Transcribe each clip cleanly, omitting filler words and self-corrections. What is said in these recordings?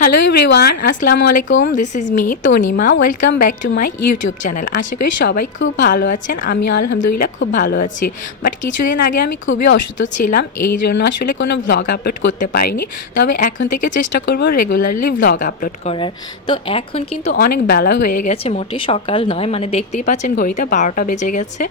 Hello everyone, আসসালামু আলাইকুম। This is me Tanima. Welcome back to my YouTube channel. আশা করি সবাই খুব ভালো আছেন। আমি আলহামদুলিল্লাহ খুব ভালো আছি। বাট কিছুদিন আগে আমি খুবই অসুস্থ ছিলাম, এই জন্য আসলে কোনো ভ্লগ আপলোড করতে পারিনি। তবে এখন থেকে চেষ্টা করব রেগুলারলি ভ্লগ আপলোড করার। তো এখন কিন্তু অনেক বেলা হয়ে গেছে, মোটেই সকাল নয়, মানে দেখতেই পাচ্ছেন ঘড়িতে 12টা বেজে গেছে।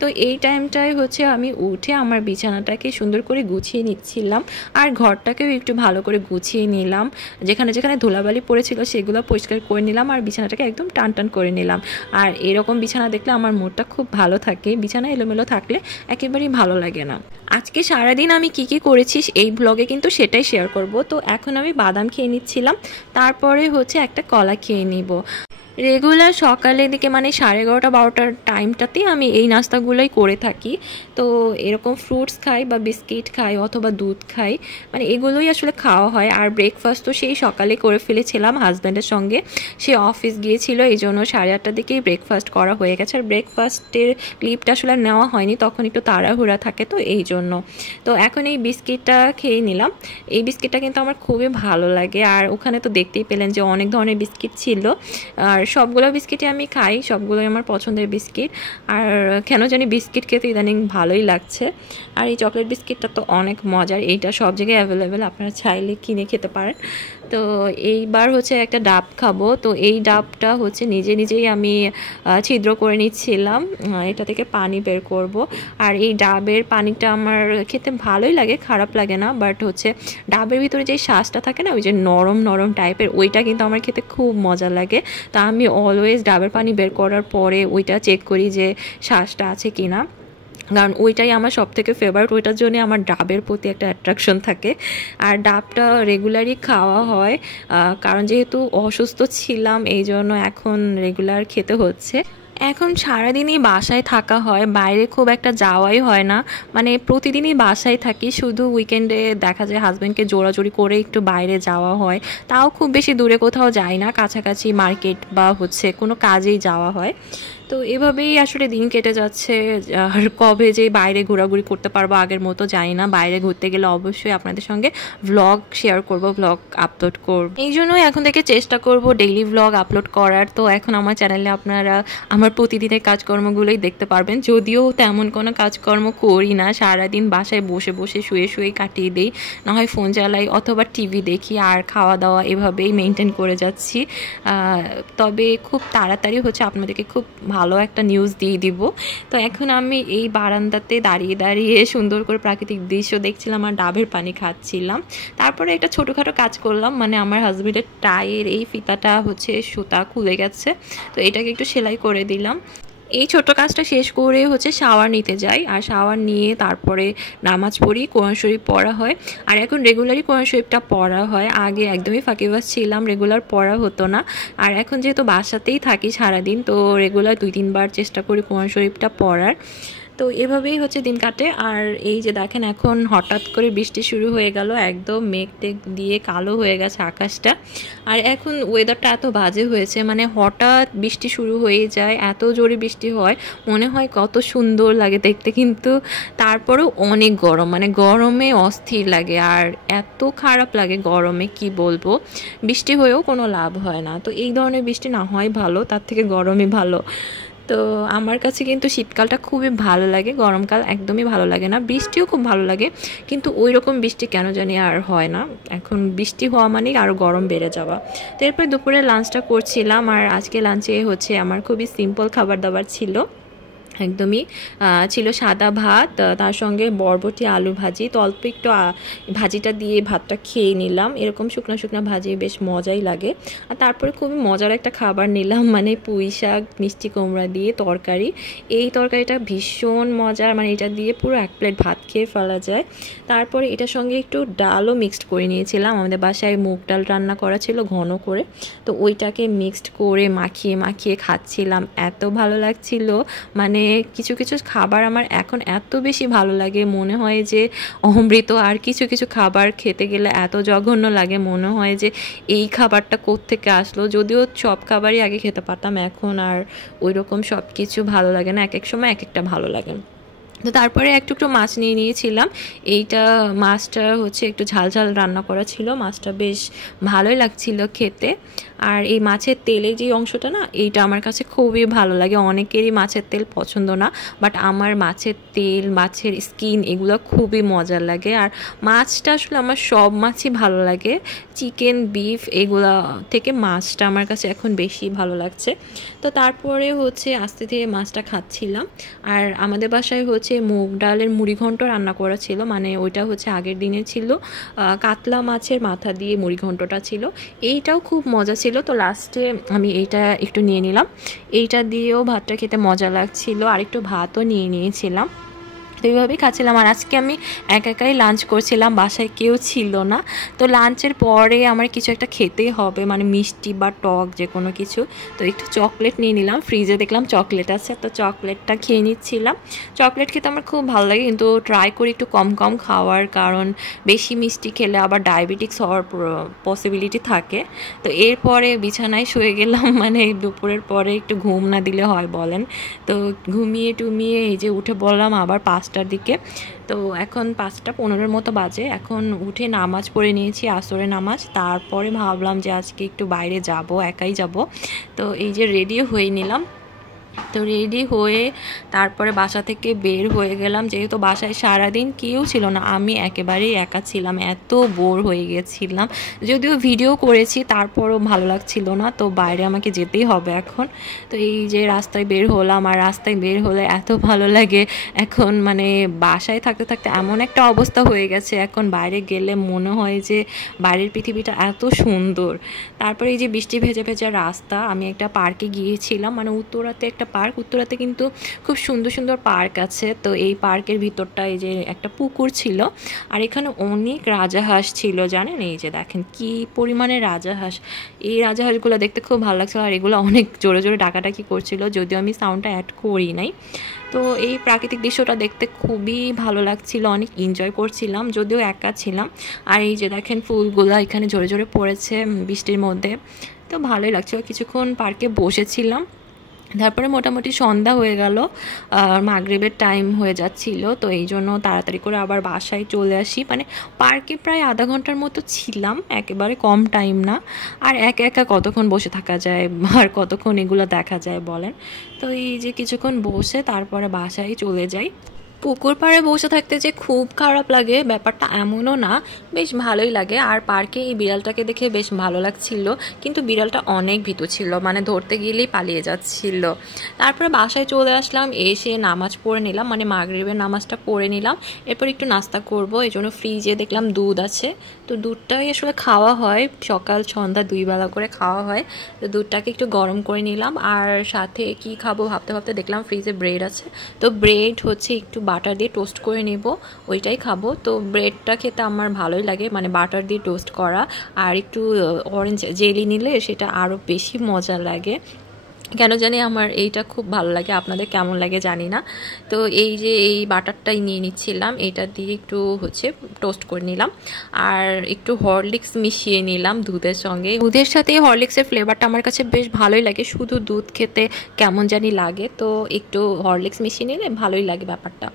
তো এই টাইমটায় হচ্ছে আমি উঠে আমার বিছানাটাকে সুন্দর করে গুছিয়ে নিচ্ছিলাম, আর ঘরটাকেও একটু ভালো করে গুছিয়ে নিলাম। যেখানে যেখানে ধুলাবালি পড়েছিল সেগুলো পরিষ্কার করে নিলাম, আর বিছানাটাকে একদম টান টান করে নিলাম। আর এরকম বিছানা দেখলে আমার মুডটা খুব ভালো থাকে। বিছানা এলোমেলো থাকলে একেবারেই ভালো লাগে না। আজকে সারাদিন আমি কি করেছি এই ব্লগে কিন্তু সেটাই শেয়ার করব। তো এখন আমি বাদাম খেয়ে নিচ্ছিলাম, তারপরে হচ্ছে একটা কলা খেয়ে নিব। রেগুলার সকালের দিকে মানে 11:30-12টার টাইমটাতেই আমি এই নাস্তাগুলোই করে থাকি। তো এরকম ফ্রুটস খাই বা বিস্কিট খাই অথবা দুধ খাই, মানে এগুলোই আসলে খাওয়া হয়। আর ব্রেকফাস্ট তো সেই সকালে করে ফেলেছিলাম হাজব্যান্ডের সঙ্গে, সে অফিস গিয়েছিল, এই জন্য 8:30টার দিকেই ব্রেকফাস্ট করা হয়ে গেছে। আর ব্রেকফাস্টের ক্লিপটা আসলে নেওয়া হয়নি, তখন একটু তাড়াহুড়া থাকে, তো এই জন্য। তো এখন এই বিস্কিটটা খেয়ে নিলাম। এই বিস্কিটটা কিন্তু আমার খুবই ভালো লাগে, আর ওখানে তো দেখতেই পেলেন যে অনেক ধরনের বিস্কিট ছিল। আর সবগুলো বিস্কিটই আমি খাই, সবগুলোই আমার পছন্দের বিস্কিট। আর কেন জানি বিস্কিট খেতে ইদানিং ভালোই লাগছে। আর এই চকলেট বিস্কিটটা তো অনেক মজার, এইটা সব জায়গায় অ্যাভেলেবেল, আপনারা চাইলে কিনে খেতে পারেন। তো এইবার হচ্ছে একটা ডাব খাবো। তো এই ডাবটা হচ্ছে নিজেই আমি ছিদ্র করে নিচ্ছিলাম, এটা থেকে পানি বের করব। আর এই ডাবের পানিটা আমার খেতে ভালোই লাগে, খারাপ লাগে না। বাট হচ্ছে ডাবের ভিতরে যে শ্বাসটা থাকে না, ওই যে নরম নরম টাইপের, ওইটা কিন্তু আমার খেতে খুব মজা লাগে। তা আমি অলওয়েজ ডাবের পানি বের করার পরে ওইটা চেক করি যে শ্বাসটা আছে কি না, কারণ ওইটাই আমার সব থেকে ফেভারিট। ওইটার জন্য আমার ডাবের প্রতি একটা অ্যাট্রাকশন থাকে। আর ডাবটা রেগুলারই খাওয়া হয়, কারণ যেহেতু অসুস্থ ছিলাম এই জন্য এখন রেগুলার খেতে হচ্ছে। এখন সারাদিনই বাসায় থাকা হয়, বাইরে খুব একটা যাওয়াই হয় না। মানে প্রতিদিনই বাসায় থাকি, শুধু উইকেন্ডে দেখা যায় হাজব্যান্ডকে জোরাজোরি করে একটু বাইরে যাওয়া হয়। তাও খুব বেশি দূরে কোথাও যাই না, কাছাকাছি মার্কেট বা হচ্ছে কোনো কাজেই যাওয়া হয়। তো এভাবেই আসলে দিন কেটে যাচ্ছে। আর কবে যে বাইরে ঘোরাঘুরি করতে পারবো আগের মতো জানি না। বাইরে ঘুরতে গেলে অবশ্যই আপনাদের সঙ্গে ভ্লগ শেয়ার করব, ভ্লগ আপলোড করব। এই জন্যই এখন থেকে চেষ্টা করব ডেইলি ভ্লগ আপলোড করার। তো এখন আমার চ্যানেলে আপনারা আমার প্রতিদিনের কাজকর্মগুলোই দেখতে পারবেন, যদিও তেমন কোনো কাজকর্ম করি না। সারাদিন বাসায় বসে বসে শুয়ে কাটিয়ে দিই, না হয় ফোন চালাই অথবা টিভি দেখি, আর খাওয়া দাওয়া এভাবেই মেনটেন করে যাচ্ছি। তবে খুব তাড়াতাড়ি হচ্ছে আপনাদেরকে খুব ভালো একটা নিউজ দিয়ে দিব। তো এখন আমি এই বারান্দাতে দাঁড়িয়ে দাঁড়িয়ে সুন্দর করে প্রাকৃতিক দৃশ্য দেখছিলাম আর ডাবের পানি খাচ্ছিলাম। তারপরে একটা ছোটোখাটো কাজ করলাম, মানে আমার হাজবেন্ডের টায়ের এই ফিতাটা হচ্ছে সুতা খুলে গেছে, তো এটাকে একটু সেলাই করে দিলাম। এই ছোট্ট কাজটা শেষ করে হচ্ছে শাওয়ার নিতে যাই, আর শাওয়ার নিয়ে তারপরে নামাজ পড়ি, কোরআন শরীফ পড়া হয়। আর এখন রেগুলারই কোরআন শরীফটা পড়া হয়, আগে একদমই ফাঁকিবাজ ছিলাম, রেগুলার পড়া হতো না। আর এখন যেহেতু বাসাতেই থাকি সারাদিন, তো রেগুলার 2-3 বার চেষ্টা করি কোরআন শরীফটা পড়ার। তো এভাবেই হচ্ছে দিন কাটে। আর এই যে দেখেন এখন হঠাৎ করে বৃষ্টি শুরু হয়ে গেল, একদম মেঘ টেঘ দিয়ে কালো হয়ে গেছে আকাশটা। আর এখন ওয়েদারটা এত বাজে হয়েছে, মানে হঠাৎ বৃষ্টি শুরু হয়ে যায়, এত জোরে বৃষ্টি হয়, মনে হয় কত সুন্দর লাগে দেখতে, কিন্তু তারপরেও অনেক গরম, মানে গরমে অস্থির লাগে। আর এত খারাপ লাগে গরমে, কি বলবো, বৃষ্টি হয়েও কোনো লাভ হয় না। তো এই ধরনের বৃষ্টি না হয় ভালো, তার থেকে গরমই ভালো। তো আমার কাছে কিন্তু শীতকালটা খুবই ভালো লাগে, গরমকাল একদমই ভালো লাগে না। বৃষ্টিও খুব ভালো লাগে, কিন্তু ওই রকম বৃষ্টি কেন জানি আর হয় না। এখন বৃষ্টি হওয়া মানেই আরও গরম বেড়ে যাওয়া। তো এরপর দুপুরে লাঞ্চটা করছিলাম, আর আজকে লাঞ্চে হচ্ছে আমার খুবই সিম্পল খাবার দাবার ছিল। একদমই ছিল সাদা ভাত, তার সঙ্গে বরবটি আলু ভাজি। তো অল্প একটু ভাজিটা দিয়ে ভাতটা খেয়ে নিলাম। এরকম শুকনো শুকনো ভাজি বেশ মজাই লাগে। আর তারপরে খুবই মজার একটা খাবার নিলাম, মানে পুঁই শাক মিষ্টি কুমড়া দিয়ে তরকারি। এই তরকারিটা ভীষণ মজার, মানে এটা দিয়ে পুরো 1 প্লেট ভাত খেয়ে ফেলা যায়। তারপরে এটার সঙ্গে একটু ডালও মিক্সড করে নিয়েছিলাম, আমাদের বাসায় মুগ ডাল রান্না করা ছিল ঘন করে, তো ওইটাকে মিক্সড করে মাখিয়ে মাখিয়ে খাচ্ছিলাম, এত ভালো লাগছিল। মানে কিছু কিছু খাবার আমার এখন এত বেশি ভালো লাগে, মনে হয় যে অমৃত। আর কিছু কিছু খাবার খেতে গেলে এত জঘন্য লাগে, মনে হয় যে এই খাবারটা কোত্থেকে আসলো। যদিও সব খাবারই আগে খেতে পারতাম, এখন আর ওই রকম সব কিছু ভালো লাগে না, এক এক সময় এক একটা ভালো লাগে। তো তারপরে একটু মাছ নিয়ে নিয়েছিলাম। এইটা মাছটা হচ্ছে একটু ঝাল ঝাল রান্না করা ছিল, মাছটা বেশ ভালোই লাগছিল খেতে। আর এই মাছের তেলের যে অংশটা না, এইটা আমার কাছে খুবই ভালো লাগে। অনেকেরই মাছের তেল পছন্দ না, বাট আমার মাছের তেল, মাছের স্কিন এগুলো খুবই মজার লাগে। আর মাছটা আসলে আমার সব মাছই ভালো লাগে, চিকেন, বিফ এগুলা থেকে মাছটা আমার কাছে এখন বেশি ভালো লাগছে। তো তারপরে হচ্ছে আস্তে ধীরে মাছটা খাচ্ছিলাম। আর আমাদের বাসায় হচ্ছে মুগ ডালের মুড়িঘণ্ট রান্না করা ছিল, মানে ওইটা হচ্ছে আগের দিনে ছিল। কাতলা মাছের মাথা দিয়ে মুড়িঘণ্টটা ছিল, এইটাও খুব মজা ছিল। তো লাস্টে আমি এইটা একটু নিয়ে নিলাম, এইটা দিয়েও ভাতটা খেতে মজা লাগছিল। আর একটু ভাতও নিয়ে নিয়েছিলাম। তো এইভাবেই খাচ্ছিলাম। আর আজকে আমি একাই লাঞ্চ করছিলাম, বাসায় কেউ ছিল না। তো লাঞ্চের পরে আমার কিছু একটা খেতেই হবে, মানে মিষ্টি বা টক যে কোনো কিছু। তো একটু চকলেট নিয়ে নিলাম, ফ্রিজে দেখলাম চকলেট আছে, তো চকলেটটা খেয়ে নিচ্ছিলাম। চকলেট খেতে আমার খুব ভালো লাগে, কিন্তু ট্রাই করি একটু কম কম খাওয়ার, কারণ বেশি মিষ্টি খেলে আবার ডায়াবেটিক্স হওয়ার পসিবিলিটি থাকে। তো এরপরে বিছানায় শুয়ে গেলাম, মানে দুপুরের পরে একটু ঘুম না দিলে হয় বলেন। তো ঘুমিয়ে টুমিয়ে এই যে উঠে বললাম আবার 5টার দিকে। তো এখন 5:15 মতো বাজে। এখন উঠে নামাজ পড়ে নিয়েছি, আসরের নামাজ। তারপরে ভাবলাম যে আজকে একটু বাইরে যাব, একাই যাব। তো এই যে রেডি হয়ে নিলাম। তো রেডি হয়ে তারপরে বাসা থেকে বের হয়ে গেলাম, যেহেতু বাসায় সারাদিন কেউ ছিল না, আমি একেবারেই একা ছিলাম, এত বোর হয়ে গেছিলাম। যদিও ভিডিও করেছি তারপরও ভালো লাগছিল না, তো বাইরে আমাকে যেতেই হবে এখন। তো এই যে রাস্তায় বের হলাম, আর রাস্তায় বের হলে এত ভালো লাগে এখন, মানে বাসায় থাকতে থাকতে এমন একটা অবস্থা হয়ে গেছে, এখন বাইরে গেলে মনে হয় যে বাইরের পৃথিবীটা এত সুন্দর। তারপরে এই যে বৃষ্টি ভেজা ভেজা রাস্তা, আমি একটা পার্কে গিয়েছিলাম, মানে উত্তরাতে একটা পার্ক। উত্তরাতে কিন্তু খুব সুন্দর সুন্দর পার্ক আছে। তো এই পার্কের ভিতরটা এই যে একটা পুকুর ছিল, আর এখানে অনেক রাজাহাঁস ছিল, জানেন? এই যে দেখেন কি পরিমাণে রাজাহাঁস। এই রাজাহাঁসগুলো দেখতে খুব ভালো লাগছিল, আর এগুলো অনেক জোরে জোরে ডাকাডাকি করছিল, যদিও আমি সাউন্ডটা অ্যাড করি নাই। তো এই প্রাকৃতিক দৃশ্যটা দেখতে খুবই ভালো লাগছিল, অনেক এনজয় করছিলাম, যদিও একা ছিলাম। আর এই যে দেখেন ফুলগুলো এখানে জোরে জোরে পড়েছে বৃষ্টির মধ্যে, তো ভালোই লাগছিল। কিছুক্ষণ পার্কে বসেছিলাম, তারপরে মোটামুটি সন্ধ্যা হয়ে গেল, মাগরিবের টাইম হয়ে যাচ্ছিল। তো এই জন্য তাড়াতাড়ি করে আবার বাসায় চলে আসি। মানে পার্কে প্রায় আধা ঘন্টার মতো ছিলাম, একেবারে কম টাইম না। আর একা একা কতক্ষণ বসে থাকা যায়, আর কতক্ষণ এগুলো দেখা যায় বলেন। তো এই যে কিছুক্ষণ বসে তারপরে বাসায় চলে যাই। পুকুর পাড়ে বসে থাকতে যে খুব খারাপ লাগে ব্যাপারটা এমনও না, বেশ ভালোই লাগে। আর পার্কে এই বিড়ালটাকে দেখে বেশ ভালো লাগছিল, কিন্তু বিড়ালটা অনেক ভীতু ছিল, মানে ধরতে গেলেই পালিয়ে যাচ্ছিল। তারপরে বাসায় চলে আসলাম, এসে নামাজ পড়ে নিলাম, মানে মাগরিবের নামাজটা পড়ে নিলাম। এরপর একটু নাস্তা করব, এই জন্য ফ্রিজে দেখলাম দুধ আছে। তো দুধটাই আসলে খাওয়া হয়, সকাল সন্ধ্যা 2 বেলা করে খাওয়া হয়। তো দুধটাকে একটু গরম করে নিলাম, আর সাথে কি খাবো ভাবতে ভাবতে দেখলাম ফ্রিজে ব্রেড আছে। তো ব্রেড হচ্ছে একটু বাটার দিয়ে টোস্ট করে নেব, ওইটাই খাবো। তো ব্রেডটা খেতে আমার ভালোই লাগে, মানে বাটার দিয়ে টোস্ট করা, আর একটু অরেঞ্জ জেলি নিলে সেটা আরও বেশি মজা লাগে। কেন জানি আমার এইটা খুব ভালো লাগে, আপনাদের কেমন লাগে জানি না। তো এই যে এই বাটারটাই নিয়ে নিচ্ছিলাম, এটা দিয়ে একটু হচ্ছে টোস্ট করে নিলাম, আর একটু হরলিক্স মিশিয়ে নিলাম দুধের সঙ্গে। দুধের সাথে হরলিক্সের ফ্লেভারটা আমার কাছে বেশ ভালোই লাগে, শুধু দুধ খেতে কেমন জানি লাগে, তো একটু হরলিক্স মিশিয়ে নিলে ভালোই লাগে ব্যাপারটা।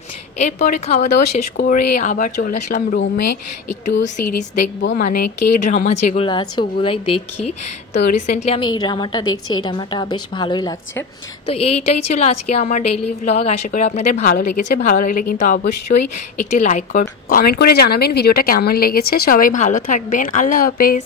এরপরে খাওয়া দাওয়া শেষ করে আবার চলে আসলাম রুমে, একটু সিরিজ দেখবো, মানে কে ড্রামা যেগুলো আছে ওগুলাই দেখি। তো রিসেন্টলি আমি এই ড্রামাটা দেখছি, এই ড্রামাটা বেশ ভালোই লাগছে। তো এইটাই ছিল আজকে আমার ডেইলি ভ্লগ। আশা করি আপনাদের ভালো লেগেছে। ভালো লাগলে কিন্তু অবশ্যই একটি লাইক করবেন, কমেন্ট করে জানাবেন ভিডিওটা কেমন লেগেছে। সবাই ভালো থাকবেন, আল্লাহ হাফেজ।